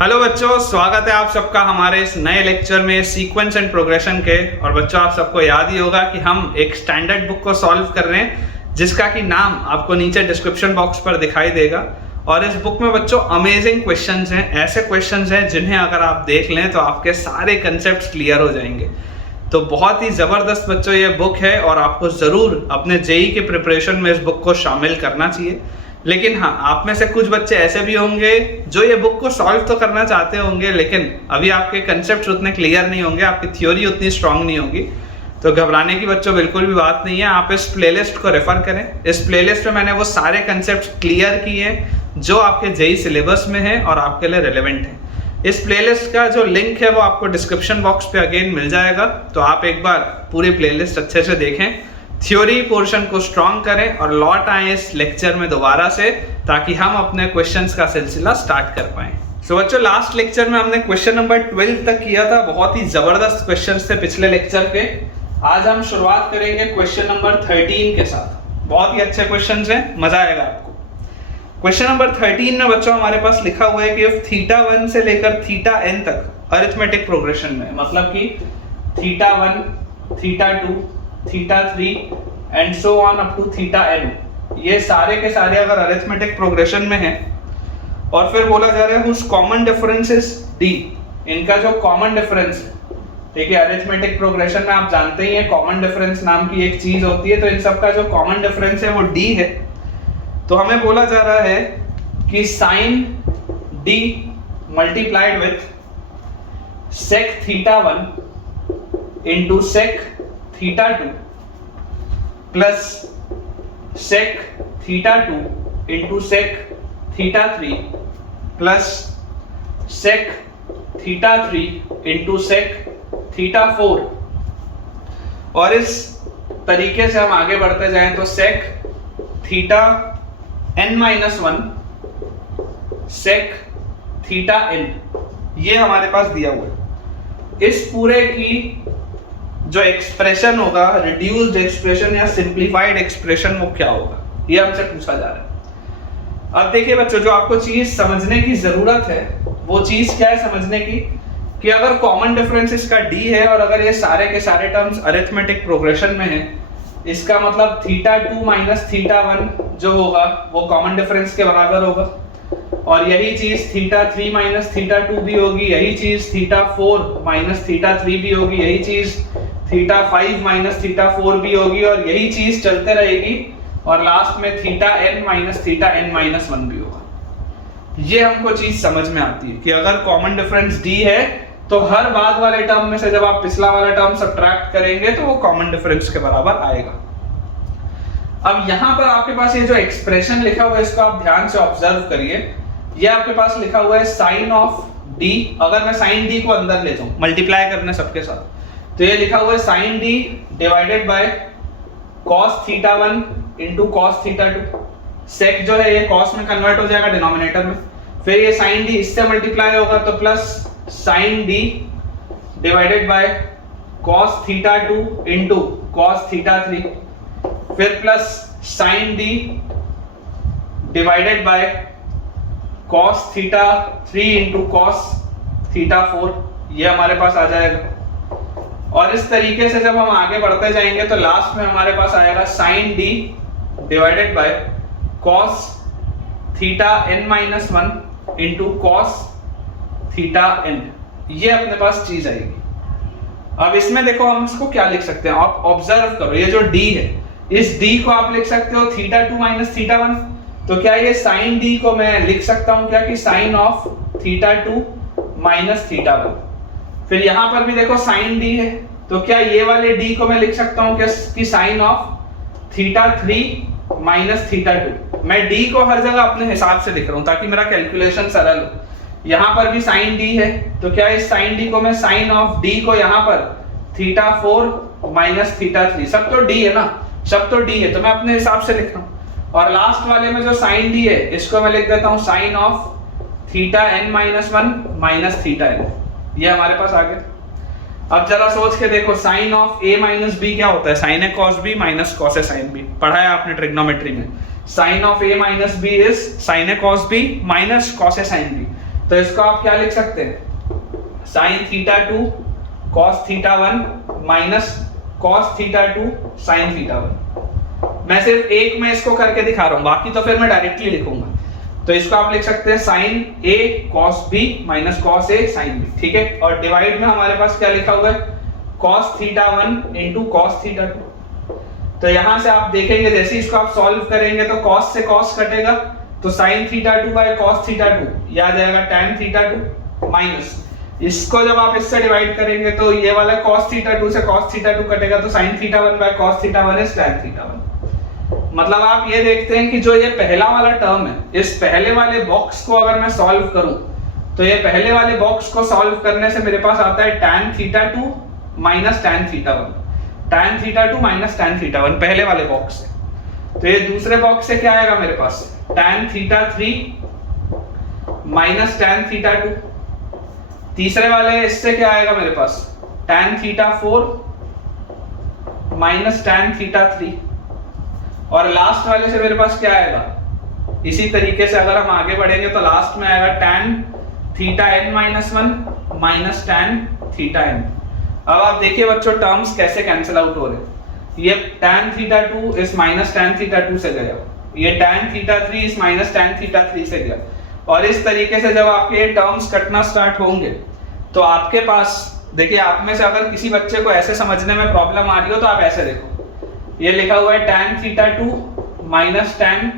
Hello बच्चों, स्वागत है आप सबका हमारे इस नए लेक्चर में सीक्वेंस एंड प्रोग्रेशन के। और बच्चों, आप सबको याद ही होगा कि हम एक स्टैंडर्ड बुक को सॉल्व कर रहे हैं जिसका कि नाम आपको नीचे डिस्क्रिप्शन बॉक्स पर दिखाई देगा। और इस बुक में बच्चों अमेजिंग क्वेश्चंस हैं, ऐसे क्वेश्चंस हैं जिन्हें अगर आप देख लें तो आपके सारे कंसेप्ट क्लियर हो जाएंगे। तो बहुत ही ज़बरदस्त बच्चों ये बुक है और आपको ज़रूर अपने जेईई के प्रिपरेशन में इस बुक को शामिल करना चाहिए। लेकिन हाँ, आप में से कुछ बच्चे ऐसे भी होंगे जो ये बुक को सॉल्व तो करना चाहते होंगे, लेकिन अभी आपके कंसेप्ट उतने क्लियर नहीं होंगे, आपकी थ्योरी उतनी स्ट्रांग नहीं होगी। तो घबराने की बच्चों बिल्कुल भी बात नहीं है। आप इस प्लेलिस्ट को रेफर करें। इस प्लेलिस्ट में मैंने वो सारे कंसेप्ट क्लियर किए हैं जो आपके जेईई सिलेबस में है और आपके लिए रिलेवेंट है। इस प्लेलिस्ट का जो लिंक है वो आपको डिस्क्रिप्शन बॉक्स पे अगेन मिल जाएगा। तो आप एक बार पूरी प्लेलिस्ट अच्छे से देखें, थ्योरी पोर्शन को स्ट्रॉन्ग करें और लौट आए इस लेक्चर में दोबारा से, ताकि हम अपने क्वेश्चंस का सिलसिला स्टार्ट कर पाएं। सो बच्चों, लास्ट लेक्चर में हमने क्वेश्चन नंबर 12 तक किया था। बहुत ही जबरदस्त क्वेश्चंस थे पिछले लेक्चर के। आज हम शुरुआत करेंगे क्वेश्चन नंबर 13 के साथ। बहुत ही अच्छे क्वेश्चंस हैं, मजा आएगा आपको। क्वेश्चन नंबर 13 में बच्चों हमारे पास लिखा हुआ है कि θ1 से लेकर θn तक अरिथमेटिक प्रोग्रेशन में, मतलब कि θ1, θ2, θ3 and so on up to θn, ये सारे के सारे अगर अरिथमेटिक प्रोग्रेशन में है और फिर बोला जा रहा है whose common difference is d, इनका जो कॉमन डिफरेंस है, ठीक है। अरिथमेटिक प्रोग्रेशन में आप जानते ही हैं कॉमन डिफरेंस नाम की एक चीज होती है, तो इन सब का जो कॉमन डिफरेंस है वो d है। तो हमें बोला जा रहा है कि sine d multiplied with sec θ1 into sec θ2 plus sec θ2 into sec θ3 plus sec θ3 into sec θ4। और इस तरीके से हम आगे बढ़ते जाएं तो सेक θn-1 सेक θn, ये हमारे पास दिया हुआ है। इस पूरे की जो एक्सप्रेशन होगा, रिड्यूस्ड एक्सप्रेशन या सिंप्लीफाइड एक्सप्रेशन, वो क्या होगा, ये हमसे पूछा जा रहा है। अब देखिए बच्चों, जो आपको चीज समझने की जरूरत है वो चीज क्या है समझने की, कि अगर कॉमन डिफरेंस इसका d है और अगर ये सारे के सारे टर्म्स अरिथमेटिक प्रोग्रेशन में है, इसका मतलब θ2 माइनस θ1 जो होगा वो कॉमन डिफरेंस के बराबर होगा। और यही चीज θ3 माइनस θ2 भी होगी, यही चीज θ4 माइनस θ3 भी होगी, यही चीज θ5 माइनस θ4 भी होगी, और यही चीज चलते रहेगी और लास्ट में θn माइनस θn-1 भी होगा। ये हमको चीज समझ में आती है कि अगर कॉमन डिफरेंस d है तो हर बाद वाले टर्म में से जब आप पिछला वाला टर्म सब्ट्रैक्ट करेंगे तो वो कॉमन डिफरेंस के बराबर आएगा। अब यहां पर आपके पास ये जो एक्सप्रेशन लिखा हुआ है इसको आप ध्यान से ऑब्जर्व करिए। ये आपके पास लिखा हुआ है साइन ऑफ d। अगर मैं साइन d को अंदर ले जाऊं मल्टीप्लाई करने सबके साथ, तो ये लिखा हुआ है sine d divided by cos θ1 into cos θ2। Sec जो है ये cos में कन्वर्ट हो जाएगा डिनोमिनेटर में, फिर ये साइन d इससे मल्टीप्लाई होगा तो plus sine d divided by cos θ2 into cos θ3, फिर plus sine d divided by cos θ3 into cos θ4, ये हमारे पास आ जाएगा। और इस तरीके से जब हम आगे बढ़ते जाएंगे तो लास्ट में हमारे पास आएगा sine d divided by cos θn-1 into cos θn, ये अपने पास चीज आएगी। अब इसमें देखो हम इसको क्या लिख सकते हैं, आप ऑब्जर्व करो, ये जो d है इस d को आप लिख सकते हो θ2 माइनस θ1। तो क्या ये साइन d को मैं लिख सकता हूं क्या कि साइन ऑफ θ2 माइनस θ1। फिर यहां पर भी देखो साइन d है, तो क्या ये वाले d को मैं लिख सकता हूं कि साइन ऑफ θ3 माइनस θ2। मैं d को हर जगह अपने हिसाब से लिख रहा हूं ताकि मेरा कैलकुलेशन सरल हो। यहां पर भी साइन d है, तो क्या इस साइन d को मैं साइन ऑफ d को यहां पर θ4 माइनस θ3, सब तो d है ना, सब तो d है, तो मैं अपने हिसाब से लिख रहा हूं। और लास्ट वाले में जो साइन d है इसको मैं लिख देता हूं sign of θn-1 minus θn, ये हमारे पास आ गया। अब जरा सोच के देखो, sine of a minus b क्या होता है, sine A cos b minus cos A sine b, पढ़ा है आपने ट्रिग्नोमेट्री में। Sine of a minus b is sine A cos b minus cos A sine b। तो इसको आप क्या लिख सकते हैं, sine theta 2 cos theta 1 minus cos theta 2 sine theta 1। मैं सिर्फ एक में इसको करके दिखा रहा हूं, बाकी तो फिर मैं डायरेक्टली लिखूंगा। तो इसको आप लिख सकते हैं sign A cos B minus cos A sine B, ठीक है। और डिवाइड में हमारे पास क्या लिखा हुआ है, cos theta 1 into cos theta 2। तो यहां से आप देखेंगे जैसे इसको आप सॉल्व करेंगे तो कॉस से कॉस कटेगा, तो sign theta 2 by cos theta 2 ये आ जाएगा tan थीटा 2 माइनस इसको जब आप इससे डिवाइड करेंगे तो ये वाला cos थीटा 2 से cos थीटा 2 कटेगा, तो sin theta 1 by cos theta 1 is tan theta 1। मतलब आप ये देखते हैं कि जो ये पहला वाला टर्म है, इस पहले वाले बॉक्स को अगर मैं सॉल्व करूं तो ये पहले वाले बॉक्स को सॉल्व करने से मेरे पास आता है tan theta 2 minus tan theta 1, tan theta 2 minus tan theta 1 पहले वाले बॉक्स से। तो ये दूसरे बॉक्स से क्या आएगा मेरे पास, tan theta 3 minus tan theta 2। तीसरे वाले इससे क्या आएगा मेरे पास, tan theta 4 minus tan theta 3। और लास्ट वाले से मेरे पास क्या आएगा, इसी तरीके से अगर हम आगे बढ़ेंगे तो लास्ट में आएगा tan theta n minus 1 minus tan theta n। अब आप देखिए बच्चों टर्म्स कैसे कैंसिल आउट हो रहे हैं। ये tan थीटा 2 इस माइनस tan थीटा 2 से गया, ये tan थीटा 3 इस माइनस tan थीटा 3 से गया। और इस तरीके से जब आपके ये टर्म्स कटना स्टार्ट होंगे तो आपके पास देखिए, आप में से अगर किसी बच्चे को ऐसे समझने में प्रॉब्लम आ रही हो तो आप ऐसे देखो, ये लिखा हुआ है tan theta 2 minus tan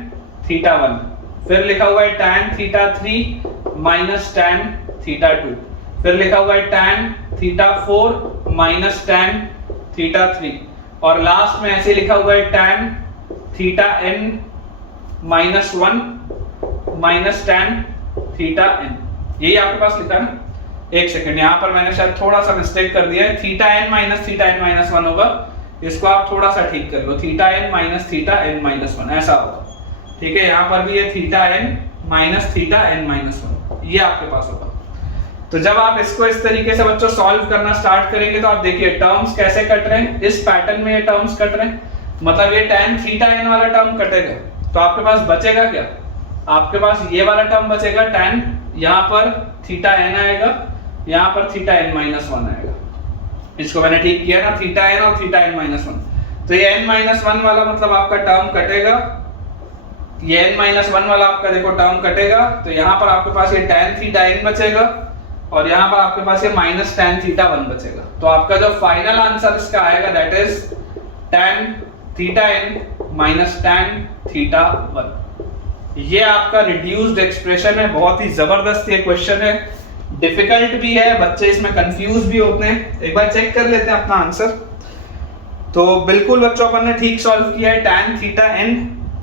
theta 1, फिर लिखा हुआ है tan theta 3 minus tan theta 2, फिर लिखा हुआ है tan theta 4 minus tan theta 3, और लास्ट में ऐसे लिखा हुआ है tan theta n minus 1 minus tan theta n। यही आपके पास लिखा है ना। एक सेकंड, यहाँ पर मैंने शायद थोड़ा सा मिस्टेक कर दिया है, theta n minus theta n minus 1 होगा, इसको आप थोड़ा सा ठीक कर लो, theta n minus theta n minus 1 ऐसा होगा, ठीक है। यहाँ पर भी ये theta n minus theta n minus 1 ये आपके पास होगा। तो जब आप इसको इस तरीके से बच्चों सॉल्व करना स्टार्ट करेंगे तो आप देखिए टर्म्स कैसे कट रहे हैं, इस पैटर्न में ये टर्म्स कट रहे हैं, मतलब ये tan थीटा n वाला टर्म कटेगा तो आपके पास बचेगा क्या, आपके पास ये वाला टर्म बचेगा tan, यहाँ पर थीटा n आएगा, यहाँ पर थीटा n माइनस 1 आएगा। इसको मैंने ठीक किया ना, थीटा n और थीटा n माइनस 1। तो ये n माइनस 1 वाला मतलब आपका टर्म कटेगा, ये n माइनस 1 वाला आपका देखो टर्म कटेगा, तो यहाँ पर आपके पास ये tan थीटा n बचेगा और यहाँ पर आपके पास ये माइनस tan थीटा 1 बचेगा। तो आपका जो फाइनल आंसर इसका आएगा that is tan theta n minus tan theta 1। ये आपका रिड्यूस्ड एक्सप्रेशन है, बहुत ही जबरदस्त ये क्वेश्चन है, डिफिकल्ट भी है, बच्चे इसमें कंफ्यूज भी होते हैं। एक बार चेक कर लेते हैं अपना आंसर। तो बिल्कुल बच्चों अपन ने ठीक सॉल्व किया है, tan theta n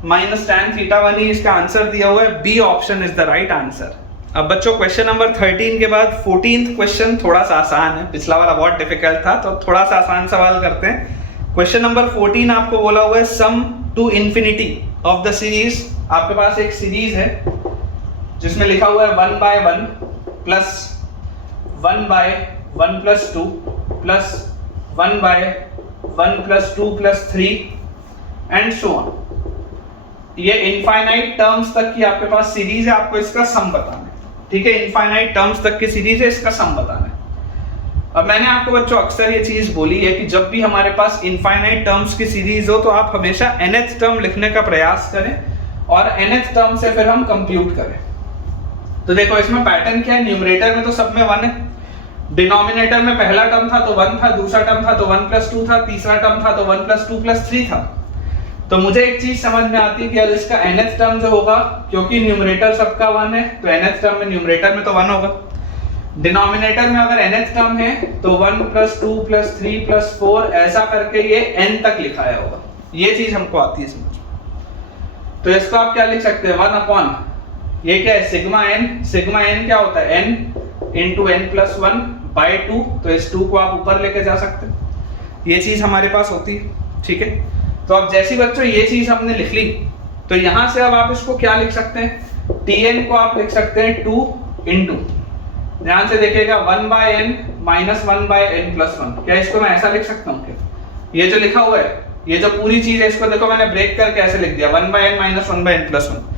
minus tan theta 1 ही इसका आंसर दिया हुआ है, B option is the right answer. अब बच्चों क्वेश्चन नंबर 13 के बाद 14th क्वेश्चन थोड़ा सा आसान है, पिछला वाला बहुत डिफिकल्ट था, तो थोड़ा सा आसान सवाल करते हैं। क्वेश्चन नंबर 14 आपको बोला हुआ है sum to infinity of the series. आपके पास एक सीरीज है जिसमें लिखा हुआ है 1 by 1 plus 1 by 1 plus 2 plus 1 by 1 plus 2 plus 3 and so on. ये इनफाइनाइट टर्म्स तक की आपके पास सीरीज है, आपको इसका सम बताना है, ठीक है। इनफाइनाइट टर्म्स तक की सीरीज है, इसका सम बताना है। अब मैंने आपको बच्चों अक्सर ये चीज बोली है कि जब भी हमारे पास इनफाइनाइट टर्म्स की सीरीज हो तो आप हमेशा nth टर्म लिखने का प्रयास करें और nth टर्म से फिर हम कंप्यूट करें। तो देखो इसमें पैटर्न क्या है, न्यूमरेटर में तो सब में 1 है, डिनोमिनेटर में पहला टर्म था तो 1 था, दूसरा टर्म था तो 1 plus 2 था, तीसरा टर्म था तो 1 plus 2 plus 3 था। तो मुझे एक चीज समझ में आती है कि अगर इसका nth टर्म जो होगा, क्योंकि न्यूमरेटर सबका 1 है तो nth टर्म में न्यूमरेटर में तो 1 होगा, डिनोमिनेटर में अगर nth टर्म है तो 1 plus 2 plus 3 plus 4 ऐसा करके ये n तक लिखाया होगा। ये चीज हमको आती है समझ। तो इसको आप क्या लिख सकते हैं, 1 अपॉन ये क्या है सिग्मा n। सिग्मा n क्या होता है, n into n plus 1 by 2। तो इस 2 को आप ऊपर लेके जा सकते हैं, ये चीज हमारे पास होती है, ठीक है। तो अब जैसी बच्चों ये चीज हमने लिख ली तो यहां से अब आप इसको क्या लिख सकते हैं, tn को आप लिख सकते हैं 2 इंटू, ध्यान से देखिएगा 1 by n minus 1 by n plus 1। क्या इसको मैं ऐसा लिख सकता हूँ क्या, ये जो लिखा हुआ है ये जो पूरी चीज है इसको देखो मैंने ब्रेक करके ऐसे लिख दिया 1 by n minus 1 by n plus 1।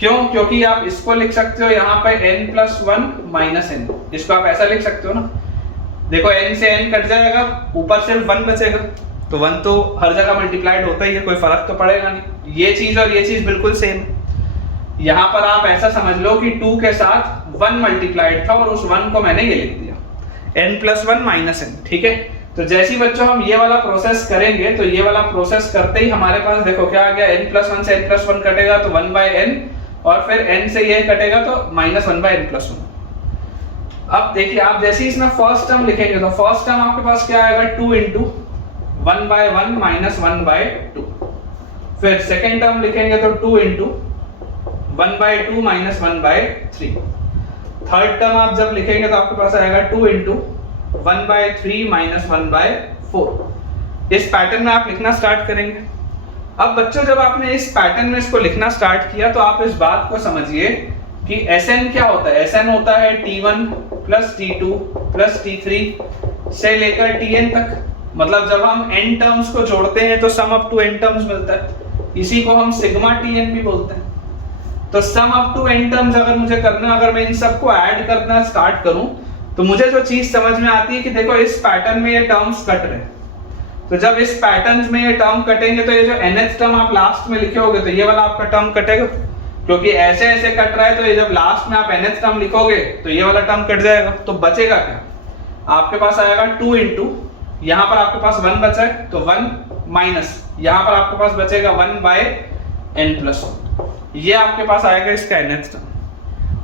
क्यों? क्योंकि आप इसको लिख सकते हो यहाँ पे n+1 माइनस n, इसको आप ऐसा लिख सकते हो ना। देखो n से n कट जाएगा, ऊपर सिर्फ 1 बचेगा, तो 1 तो हर जगह मल्टीप्लाइड होता ही है, कोई फर्क तो पड़ेगा नहीं। ये चीज और ये चीज बिल्कुल सेम। यहाँ पर आप ऐसा समझ लो कि 2 के साथ 1 मल्टीप्लाइड था और उस 1 को मैंने ये लिख दिया n+1 माइनस n, ठीक है। तो जैसे ही बच्चों हम ये वाला प्रोसेस करेंगे, तो ये वाला प्रोसेस करते ही हमारे पास देखो क्या आ गया, n+1 से n+1 कटेगा तो 1/n, और फिर n से ये कटेगा तो -1/n+1। अब देखिए आप जैसे ही इसमें फर्स्ट टर्म लिखेंगे तो फर्स्ट टर्म आपके पास क्या आएगा, 2 × 1/1 - 1/2। फिर सेकेंड टर्म लिखेंगे तो 2 × 1/2 - 1/3। थर्ड टर्म आप जब लिखेंगे तो आपके पास आएगा 2 × 1/3 - 1/4। इस पैटर्न में आप लिखना स्टार्ट करेंगे। अब बच्चों जब आपने इस पैटर्न में इसको लिखना स्टार्ट किया तो आप इस बात को समझिए कि Sn क्या होता है। Sn होता है T1 + T2 + T3 से लेकर Tn तक। मतलब जब हम n टर्म्स को जोड़ते हैं तो sum up to n terms मिलता है, इसी को हम सिग्मा Tn भी बोलते हैं। तो sum up to n terms अगर मुझे करना, अगर मैं इन सबको ऐड करना स्टार्ट करूं तो मुझे जो चीज समझ में आती है कि देखो इस पैटर्न में ये टर्म्स कट रहे हैं। तो जब इस पैटर्न्स में ये टर्म कटेंगे तो ये जो nth टर्म आप लास्ट में लिखे होगे तो ये वाला आपका टर्म कटेगा, क्योंकि ऐसे ऐसे कट रहा है। तो ये जब लास्ट में आप nth टर्म लिखोगे तो ये वाला टर्म कट जाएगा। तो बचेगा क्या, आपके पास आएगा 2 × यहाँ पर आपके पास 1 बचा है तो 1 माइनस यहाँ पर आपके पास बचेगा 1/n+1। ये आपके पास आएगा इसका nth टर्म।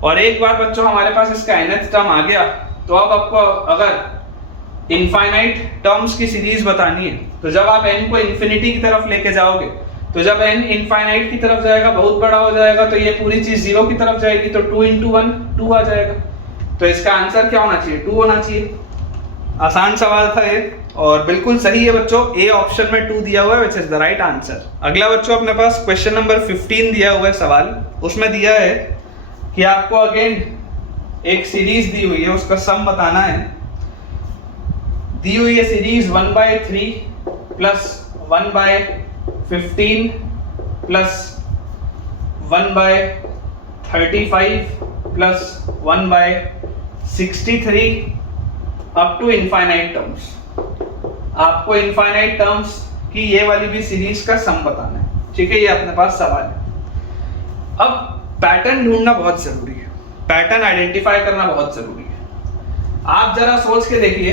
और एक बार बच्चों हमारे पास इसका nth टर्म आ गया तो अब आपको अगर इनफाइनाइट टर्म्स की सीरीज बतानी है तो जब आप n को इंफिनिटी की तरफ लेके जाओगे तो जब n इनफाइनाइट की तरफ जाएगा, बहुत बड़ा हो जाएगा, तो ये पूरी चीज 0 की तरफ जाएगी, तो 2 × 1 2 आ जाएगा। तो इसका आंसर क्या होना चाहिए, 2 होना चाहिए। आसान सवाल था ये और बिल्कुल सही है बच्चों, ए ऑप्शन में 2 दिया हुआ है, which is the right answer. अगला बच्चों अपने पास क्वेश्चन नंबर 15 दिया हुआ है सवाल। उसमें दिया है कि आपको अगेन एक सीरीज दी हुई है, उसका सम बताना है। दी हुई है series 1/3 + 1/15 + 1/35 + 1/63 up to infinite terms. आपको इनफाइनाइट टर्म्स की ये वाली भी सीरीज का सम बताना है, ठीक है। ये अपने पास सवाल है। अब पैटर्न ढूंढना बहुत जरूरी है, पैटर्न आइडेंटिफाई करना बहुत जरूरी है। आप जरा सोच के देखिए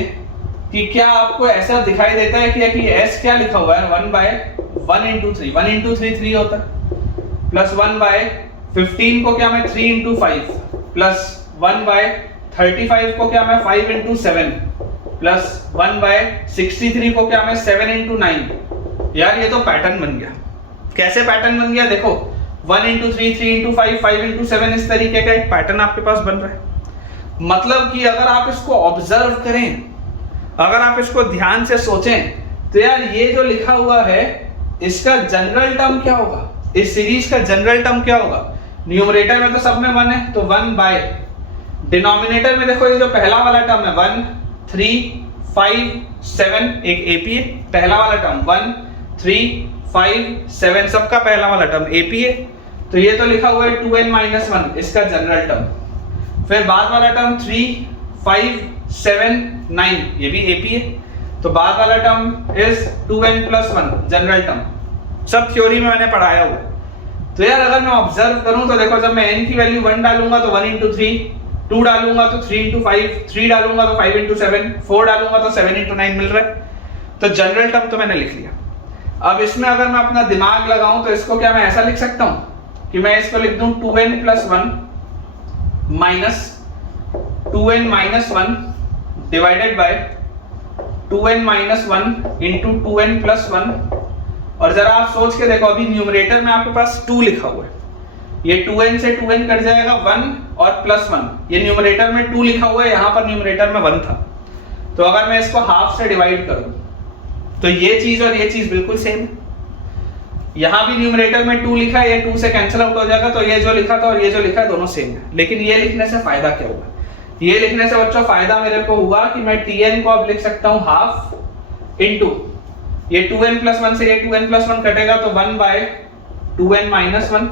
कि क्या आपको ऐसा दिखाई देता है कि S क्या लिखा हुआ है, 1/1 × 3 1 × 3 3 होता है, प्लस 1/15 को क्या मैं 3 × 5 प्लस 1/35 को क्या मैं 5 × 7 प्लस 1/63 को क्या मैं 7 × 9। यार ये तो पैटर्न बन गया। कैसे पैटर्न बन गया, देखो 1 × 3 3 × 5 5 × 7 इस तरीके का एक पैटर्न आपके पास बन रहा है। मतलब कि अगर आप इसको ऑब्जर्व करें, अगर आप इसको ध्यान से सोचें तो यार ये जो लिखा हुआ है इसका जनरल टर्म क्या होगा, इस सीरीज का जनरल टर्म क्या होगा। न्यूमरेटर में तो सब में 1 है तो 1/, डिनोमिनेटर में देखो ये जो पहला वाला टर्म है 1 3 5 7 एक एपी है, पहला वाला टर्म 1 3 5 7 सबका पहला वाला टर्म एपी है। तो ये तो लिखा हुआ है 2n - 1 इसका जनरल टर्म। फिर बाद वाला टर्म 3 5 7 9 ये भी एपी है। तो बाद वाला term is 2n + 1 general term. सब थ्योरी में मैंने पढ़ाया हुआ। तो यार अगर मैं ऑब्जर्व करूं तो देखो जब मैं n की वैल्यू 1 डालूंगा तो 1 × 3, 2 डालूंगा तो 3 × 5, 3 डालूंगा तो 5 × 7, 4 डालूंगा तो 7 × 9 मिल रहा है। तो जनरल टर्म तो मैंने लिख लिया। अब इसमें अगर मैं अपना दिमाग लगाऊं तो इसको क्या मैं ऐसा लिख सकता हूं कि मैं इसको लिख दूं 2n + 1 minus 2n - 1 divided by 2n - 1 × 2n + 1। और जरा आप सोच के देखो अभी न्यूमरेटर में आपके पास 2 लिखा हुआ है, ये 2n से 2n कट जाएगा 1 और +1। ये न्यूमरेटर में 2 लिखा हुआ है, यहां पर न्यूमरेटर में 1 था। तो अगर मैं इसको हाफ से डिवाइड करूं तो ये चीज और ये चीज बिल्कुल सेम है। यहां भी न्यूमरेटर में 2 लिखा है, ये 2 से कैंसिल आउट हो जाएगा, तो ये जो लिखा था और ये जो लिखा है दोनों सेम है। लेकिन ये लिखने से फायदा क्या हुआ, ये लिखने से बच्चों फायदा मेरे को हुआ कि मैं Tn को अब लिख सकता हूं हाफ इनटू ये 2n + 1 से ये 2n + 1 कटेगा तो 1/2n - 1।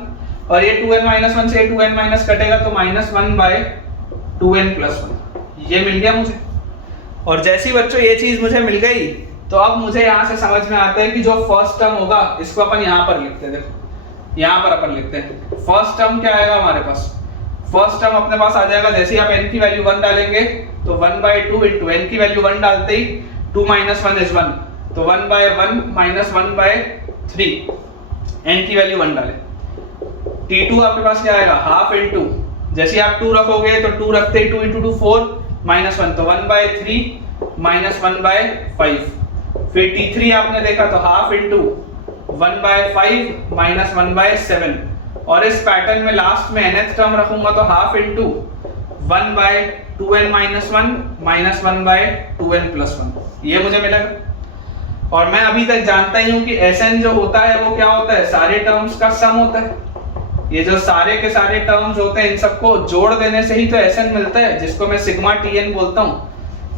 और ये 2n-1 से 2n- कटेगा तो -1/2n+1 ये मिल गया मुझे। और जैसे ही बच्चों ये चीज मुझे मिल गई तो अब मुझे यहाँ से समझ में आता है कि जो फर्स्ट टर्म होगा इसको अपन यहाँ पर लिखते हैं। देखो यहाँ पर अपन लिखते हैं फर्स्ट टर्म क्या आएगा हमारे पास। फर्स्ट टर्म अपने पास आ जाएगा जैसे ही आप n की वैल्यू 1 डालेंगे तो 1/2 इंटू n की वैल्यू 1 डालते ही 2 - 1 is 1 तो 1/1 - 1/3 n की वैल्यू 1 डालें। t2 आपके पास क्या आएगा हाफ इंटू जैसे आप 2 रखोगे तो 2 रखते ही 2 × 2 4 -1 तो 1/3 -1/5। फिर t3 आपने देखा तो हाफ इंटू 1/5 -1/7 और इस पैटर्न में लास्ट में nth टर्म रखूंगा तो हाफ इंटू 1/2n-1 -1/2n+1 ये मुझे मिलेगा। और मैं अभी तक जानता ही हूं कि Sn जो होता है वो क्या होता है सारे टर्म्स का सम होता है। ये जो सारे के सारे टर्म्स होते हैं इन सबको जोड़ देने से ही तो Sn मिलता है जिसको मैं सिग्मा Tn बोलता हूं।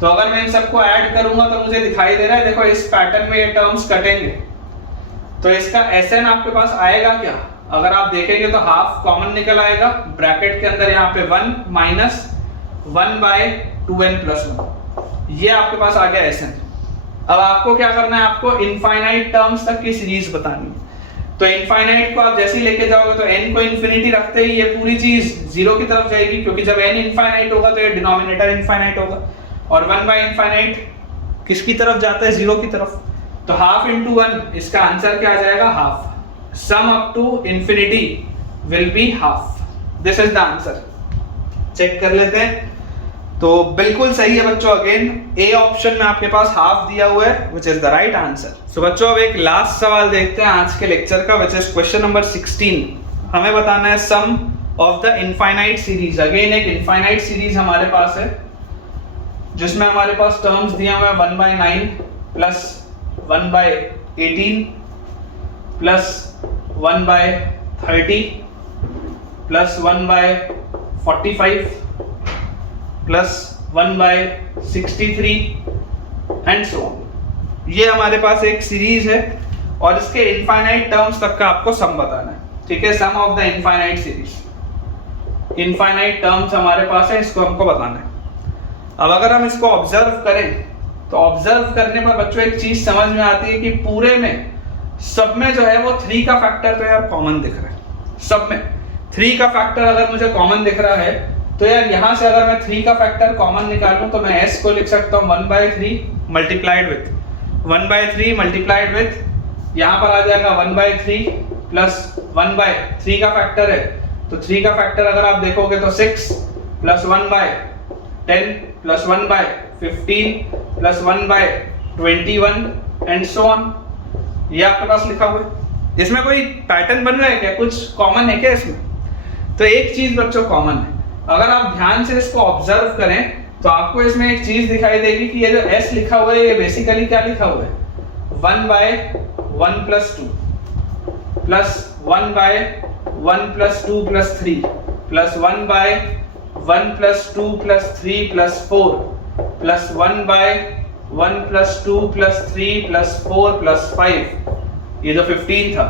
तो अगर मैं इन सबको ऐड करूंगा तो मुझे दिखाई दे रहा है देखो इस पैटर्न में ये टर्म्स कटेंगे तो इसका Sn आपके पास आएगा क्या। अगर आप देखेंगे तो हाफ कॉमन निकल आएगा ब्रैकेट के अंदर यहाँ पे 1 - 1/2n+1 ये आपके पास आ गया Sn। अब आपको क्या करना है आपको इनफाइनाइट टर्म्स तक की सीरीज बतानी है। तो इनफाइनाइट को आप जैसे ही लेके जाओगे तो n को इन्फिनिटी रखते ही ये पूरी चीज 0 की तरफ जाएगी क्योंकि जब n इनफाइनाइट होगा तो ये डिनोमिनेटर इनफाइनाइट होगा और 1/∞ किसकी तरफ जाता है 0 की तरफ। तो हाफ इंटू 1 इसका आंसर क्या आ जाएगा half. Sum up to infinity will be half. This is the answer. Check कर लेते हैं तो बिल्कुल सही है बच्चों। अगेन ए ऑप्शन में आपके पास हाफ दिया हुआ है which is the right answer. So बच्चों अब एक लास्ट सवाल देखते हैं आज के लेक्चर का व्हिच इज क्वेश्चन नंबर 16। हमें बताना है sum of the infinite series. Again एक इनफाइनाइट सीरीज हमारे पास है जिसमें हमारे पास टर्म्स दिया हुआ है 1/9 plus 1/18 plus 1/30 plus 1/45 plus 1/63 and so on. ये हमारे पास एक सीरीज है और इसके इनफाइनाइट टर्म्स तक का आपको सम बताना है। ठीक है sum of the infinite series. Infinite terms हमारे पास है इसको हमको बताना है। अब अगर हम इसको ऑब्जर्व करें तो ऑब्जर्व करने पर बच्चों एक चीज समझ में आती है कि पूरे में सब में जो है वो 3 का फैक्टर तो यार कॉमन दिख रहा है। सब में 3 का फैक्टर अगर मुझे कॉमन दिख रहा है तो यार यहां से अगर मैं 3 का फैक्टर कॉमन निकालूं तो मैं s को लिख सकता हूं 1/3 मल्टीप्लाइड विथ 1/3 मल्टीप्लाइड विथ यहां पर आ जाएगा 1/3 प्लस 1/3 का फैक्टर है तो 3 का फैक्टर अगर आप देखोगे तो 6 plus 1/10 plus 1/15 plus 1/21 and so on. ये आपके पास लिखा हुआ है। इसमें कोई पैटर्न बन रहा है क्या कुछ कॉमन है क्या इसमें। तो एक चीज बच्चों कॉमन है अगर आप ध्यान से इसको ऑब्जर्व करें तो आपको इसमें एक चीज दिखाई देगी कि ये जो s लिखा हुआ है ये बेसिकली क्या लिखा हुआ है 1/1 + 2 प्लस 1/1 + 2 + 3 प्लस 1/1 + 2 + 3 + 4 प्लस 1/1 + 2 + 3 + 4 + 5 ये जो 15 था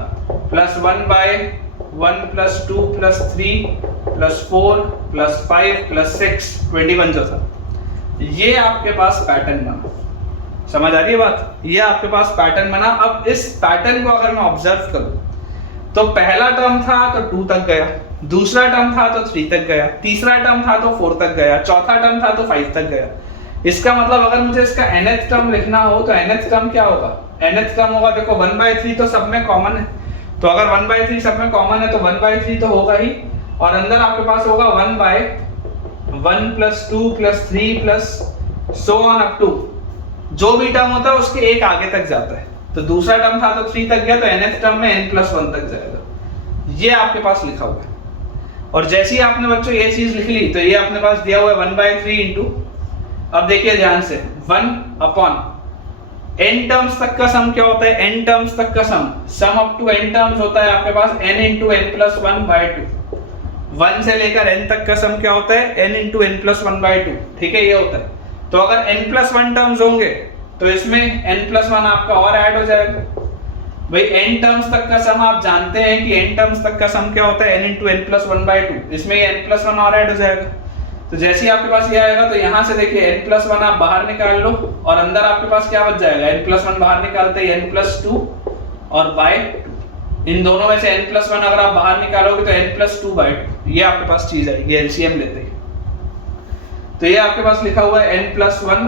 प्लस 1/1 + 2 + 3 + 4 + 5 + 6 21 जो था ये आपके पास पैटर्न बना। समझ आ रही है बात। ये आपके पास पैटर्न बना। अब इस पैटर्न को अगर मैं ऑब्जर्व करूं तो पहला टर्म था तो 2 तक गया, दूसरा टर्म था तो 3 तक गया, तीसरा टर्म था तो 4 तक गया, चौथा टर्म था तो 5 तक गया। इसका मतलब अगर मुझे इसका nth टर्म लिखना हो तो nth टर्म क्या होगा। nth टर्म होगा देखो 1/3 तो सब में कॉमन है तो अगर 1/3 सब में कॉमन है तो 1/3 तो होगा ही और अंदर आपके पास होगा 1/1 + 2 + 3 + so on up to जो भी टर्म होता है उसके एक आगे तक जाता है। तो दूसरा टर्म था तो 3 तक गया तो nth टर्म में n+1 तक जाएगा। ये आपके पास लिखा हुआ है और जैसे ही आपने बच्चों ये चीज लिख ली तो ये अपने पास दिया हुआ है 1/3 इंटू अब देखिए ध्यान से 1/n टर्म्स तक का सम क्या होता है n टर्म्स तक का sum up to n terms होता है आपके पास n × n+1/2 1 से लेकर n तक का सम क्या होता है n × n+1/2। ठीक है ये होता है। तो अगर n+1 टर्म्स होंगे तो इसमें n+1 आपका और ऐड हो जाएगा भाई n टर्म्स तक का सम आप जानते हैं कि n टर्म्स तक का सम क्या होता है, n into n plus 1/2। इसमें ये n plus 1 और ऐड हो जाएगा। तो जैसे ही आपके पास ये आएगा तो यहाँ से देखिए n plus 1 आप बाहर निकाल लो और अंदर आपके पास क्या बच जाएगा, n plus 1 बाहर निकालते हैं n plus 2 और by 2। इन दोनों में से n plus 1 अगर आप बाहर निकालोगे तो n plus 2/2, ये आपके पास चीज आएगी LCM लेते ही। तो ये आपके पास लिखा हुआ है n plus 1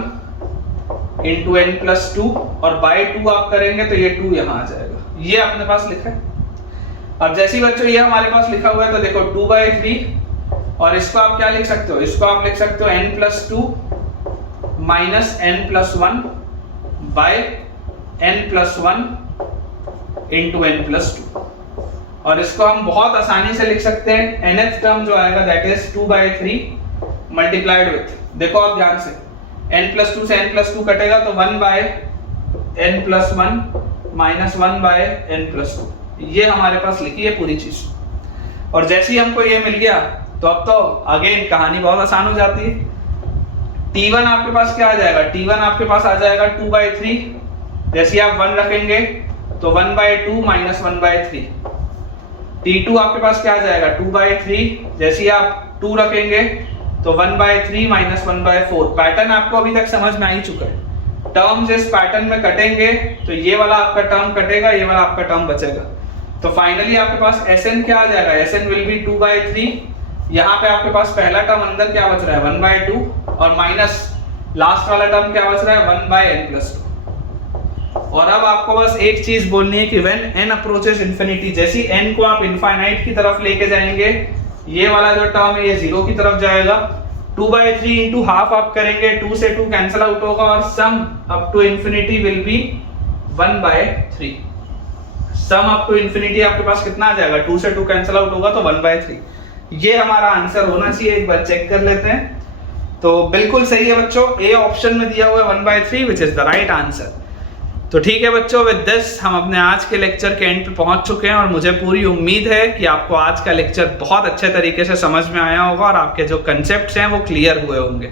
into n plus 2 और by 2 आप करेंगे तो ये 2 यहाँ आ जाएगा, ये अपने पास लिखा है। अब जैसे ही बच्चों ये हमारे पास लिखा हुआ है तो देखो 2/3 और इसको आप क्या लिख सकते हो, इसको आप लिख सकते हो n plus 2 minus n plus 1 by n plus 1 into n plus 2। और इसको हम बहुत आसानी से लिख सकते हैं, nth टर्म जो आएगा दैट इज 2/3 मल्टीप्लाइड विथ, देखो आप ध्यान से, n plus 2 से n plus 2 कटेगा तो 1 by n plus 1 minus 1 by n plus 2, ये हमारे पास लिखी है पूरी चीज। और जैसे ही हमको ये मिल गया तो अब तो अगेन कहानी बहुत आसान हो जाती है। t1 आपके पास क्या आ जाएगा, t1 आपके पास आ जाएगा 2/3, जैसे ही आप 1 रखेंगे तो 1/2 minus 1/3। t2 आपके पास क्या आ जाएगा 2/3, जैसे ही आप 2 रखेंगे तो 1/3 minus 1/4। पैटर्न आपको अभी तक समझ में आ ही चुका है। टर्म्स इस पैटर्न में कटेंगे तो ये वाला आपका टर्म कटेगा, ये वाला आपका टर्म बचेगा। तो फाइनली आपके पास Sn क्या आ जाएगा, Sn विल बी 2/3। यहाँ पे आपके पास पहला टर्म अंदर क्या बच रहा है 1/2 और माइनस लास्ट वाला टर्म क्या बच रहा है 1/n plus 2। और अब आपको बस एक चीज बोलनी है कि व्हेन n अप्रोचेस इंफिनिटी, जैसी n को आप इनफाइनाइट की तरफ लेके जाएंगे, ये वाला जो टर्म है ये 0 की तरफ जाएगा। 2/3 into हाफ आप करेंगे, 2 से 2 कैंसिल आउट होगा और sum up to infinity will be 1/3। Sum up to infinity आपके पास कितना आ जाएगा, 2 से 2 कैंसिल आउट होगा तो 1/3। ये हमारा आंसर होना चाहिए, एक बार चेक कर लेते हैं। तो बिल्कुल सही है बच्चों, ए ऑप्शन में दिया हुआ है 1/3 which is the right answer. तो ठीक है बच्चों, विद दिस हम अपने आज के लेक्चर के एंड पे पहुंच चुके हैं और मुझे पूरी उम्मीद है कि आपको आज का लेक्चर बहुत अच्छे तरीके से समझ में आया होगा और आपके जो कंसेप्ट्स हैं वो क्लियर हुए होंगे।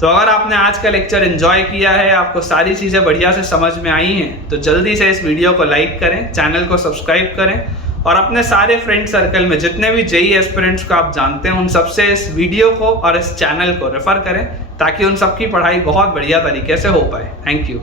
तो अगर आपने आज का लेक्चर एंजॉय किया है, आपको सारी चीज़ें बढ़िया से समझ में आई हैं, तो जल्दी से इस वीडियो को लाइक करें, चैनल को सब्सक्राइब करें और अपने सारे फ्रेंड सर्कल में जितने भी जेईई एस्पिरेंट्स को आप जानते हैं उन सबसे इस वीडियो को और इस चैनल को रेफर करें ताकि उन सबकी पढ़ाई बहुत बढ़िया तरीके से हो पाए। Thank you.